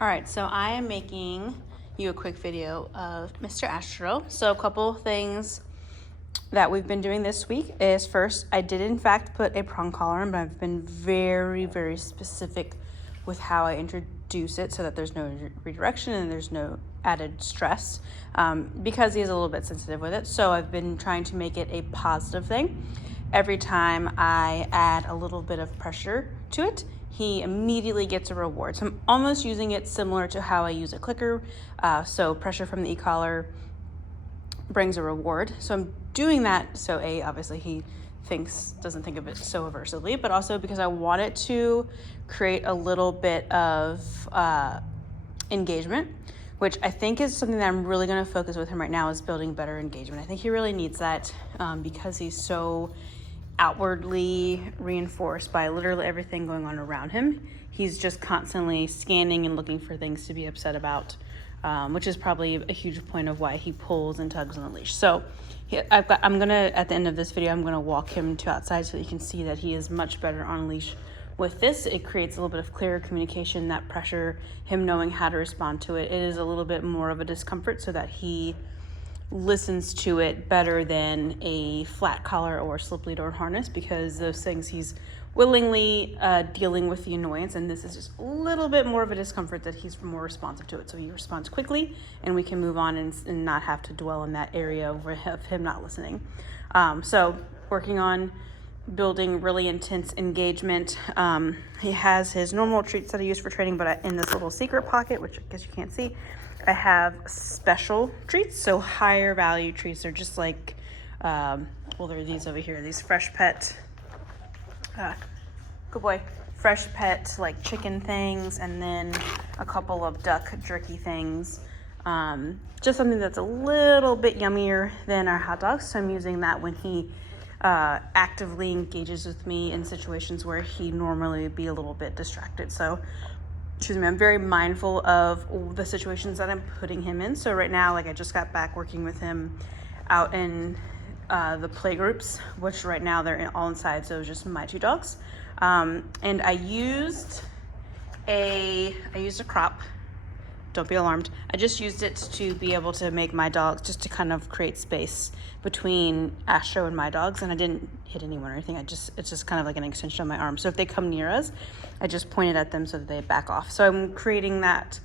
All right, so I am making you a quick video of Mr. Astro. So a couple things that we've been doing this week is, first, I did in fact put a prong collar on, but I've been very, very specific with how I introduce it so that there's no redirection and there's no added stress, because he is a little bit sensitive with it. So I've been trying to make it a positive thing. Every time I add a little bit of pressure to it, he immediately gets a reward. So I'm almost using it similar to how I use a clicker. So pressure from the e-collar brings a reward. So I'm doing that so obviously he doesn't think of it so aversively, but also because I want it to create a little bit of engagement, which I think is something that I'm really going to focus with him right now, is building better engagement. I think he really needs that, because he's so outwardly reinforced by literally everything going on around him. He's just constantly scanning and looking for things to be upset about, which is probably a huge point of why he pulls and tugs on the leash. So I'm gonna, at the end of this video, I'm gonna walk him to outside so that you can see that he is much better on leash with this. It creates a little bit of clearer communication, that pressure, him knowing how to respond to it. It is a little bit more of a discomfort so that he listens to it better than a flat collar or slip lead or harness, because those things he's willingly dealing with the annoyance, and this is just a little bit more of a discomfort that he's more responsive to it. So he responds quickly and we can move on and not have to dwell in that area of him not listening. So working on building really intense engagement. He has his normal treats that I use for training, but in this little secret pocket, which I guess you can't see, I have special treats. So higher value treats are just like, well, there are these over here, these Fresh Pet, good boy, Fresh Pet like chicken things, and then a couple of duck jerky things. Just something that's a little bit yummier than our hot dogs. So I'm using that when he actively engages with me in situations where he normally would be a little bit distracted. So I'm very mindful of the situations that I'm putting him in. So right now, like, I just got back working with him out in the play groups, which right now they're all inside, so it's just my two dogs. And I used a crop. Don't be alarmed. I just used it to be able to make my dogs, just to kind of create space between Astro and my dogs, and I didn't hit anyone or anything. It's just kind of like an extension of my arm. So if they come near us, I just pointed at them so that they back off. So I'm creating that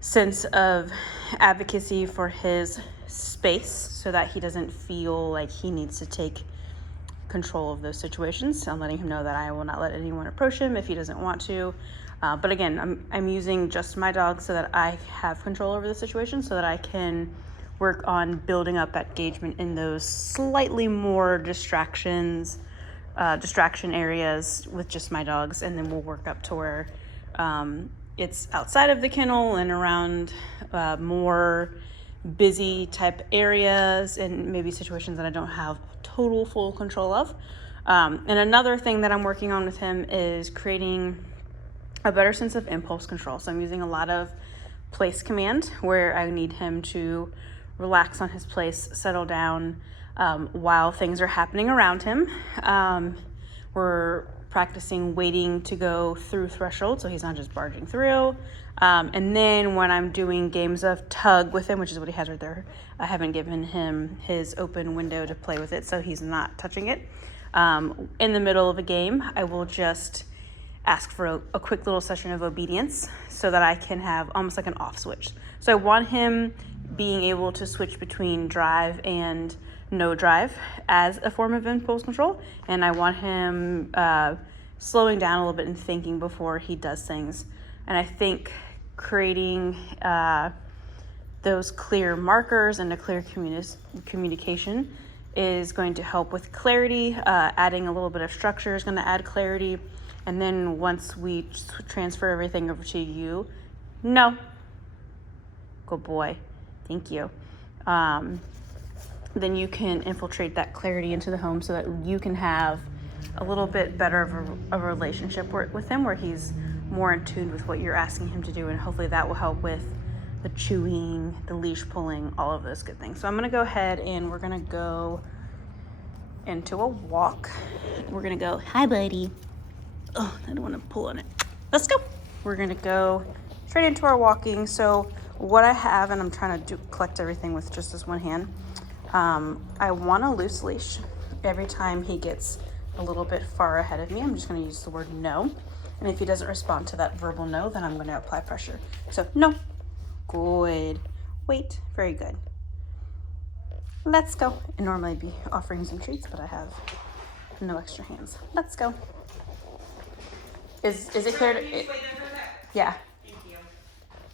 sense of advocacy for his space so that he doesn't feel like he needs to take control of those situations. So I'm letting him know that I will not let anyone approach him if he doesn't want to. But again, I'm using just my dog so that I have control over the situation, so that I can work on building up that engagement in those slightly more distraction areas with just my dogs. And then we'll work up to where it's outside of the kennel and around more busy type areas and maybe situations that I don't have total full control of. And another thing that I'm working on with him is creating a better sense of impulse control. So I'm using a lot of place command, where I need him to relax on his place, settle down while things are happening around him. We're practicing waiting to go through threshold, so he's not just barging through. And then when I'm doing games of tug with him, which is what he has right there, I haven't given him his open window to play with it, so he's not touching it. In the middle of a game, I will just ask for a quick little session of obedience so that I can have almost like an off switch. So I want him being able to switch between drive and no drive as a form of impulse control. And I want him slowing down a little bit and thinking before he does things. And I think creating those clear markers and a clear communication is going to help with clarity. Adding a little bit of structure is going to add clarity. And then once we transfer everything over to you, no, good boy, thank you. Then you can infiltrate that clarity into the home so that you can have a little bit better of a relationship with him, where he's more in tune with what you're asking him to do. And hopefully that will help with the chewing, the leash pulling, all of those good things. So I'm gonna go ahead and we're gonna go into a walk. We're gonna go, hi buddy. Oh, I don't wanna pull on it. Let's go. we're gonna go straight into our walking. So what I have, and I'm trying to collect everything with just this one hand, I want a loose leash. Every time he gets a little bit far ahead of me, I'm just gonna use the word no. And if he doesn't respond to that verbal no, then I'm gonna apply pressure. So no, good. Wait, very good. Let's go. And normally I'd be offering some treats, but I have no extra hands. Let's go. Is it clear to, yeah.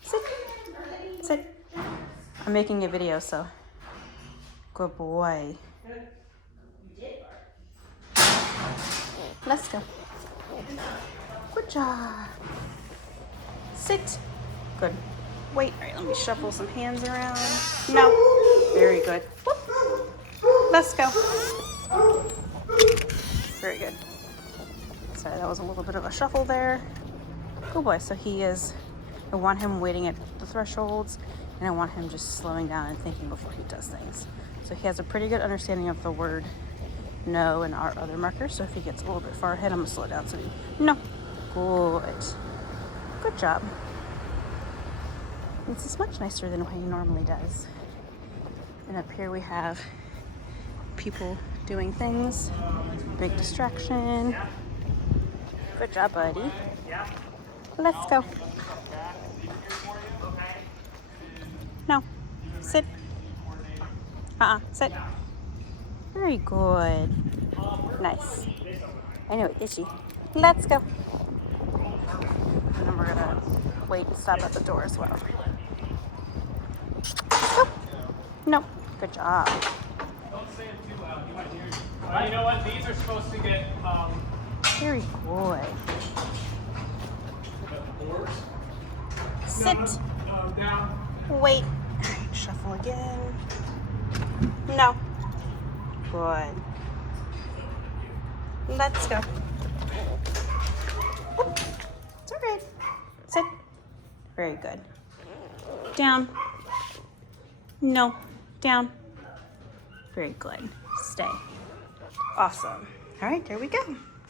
Sit. Sit. I'm making a video, so. Good boy. Let's go. Good job. Sit. Good. Wait, all right, let me shuffle some hands around. No. Very good. Whoop. Let's go. Very good. Sorry, that was a little bit of a shuffle there. Good boy. So he is, I want him waiting at the thresholds, and I want him just slowing down and thinking before he does things. So he has a pretty good understanding of the word no and our other markers. So if he gets a little bit far ahead, I'm gonna slow down. So no. Good. Good job. This is much nicer than what he normally does. And up here we have people doing things. Big distraction. Good job, buddy. Let's go. No. Sit. Sit. Very good. Nice. I know, itchy. Let's go. And then we're gonna wait and stop at the door as well. Oh. No. Good job. Don't say it too loud. You might hear you. You know what? These are supposed to get Very good. doors. Sit. Down. Wait. Shuffle again. No. Good. Let's go. Whoop. It's all right. Sit. Very good. Down. No. Down. Very good. Stay. Awesome. All right, there we go.